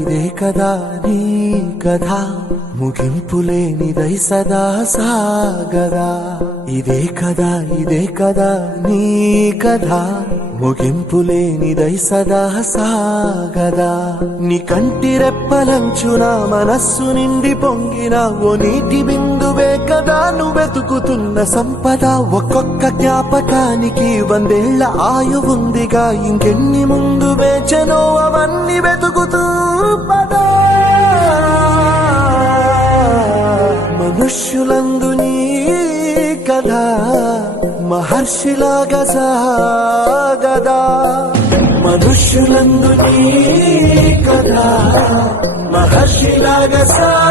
ఇదే కదా నీ కథ ముగింపులేనిదై సదా సాగదా. ఇదే కదా నీ కథ ముగింపులేనిదై సదా సాగదా. నీ కంటి రెప్పలంచున మనస్సు నిండి పొంగిన ఓ నీటి బిందువే కదా నువ్వెతుకుతున్న సంపద. ఒక్కొక్క జ్ఞాపకానికి 100 ఏళ్ల ఆయువుందిగా, ఇంకెన్ని ముందు వేచనో అవన్నీ వెతుకుతూ పదా. మనుష్యులందు నీ కథ మహర్షిలాగా సాగదా. మనుష్యులందు నీ కథ మహర్షిలాగా సాగదా.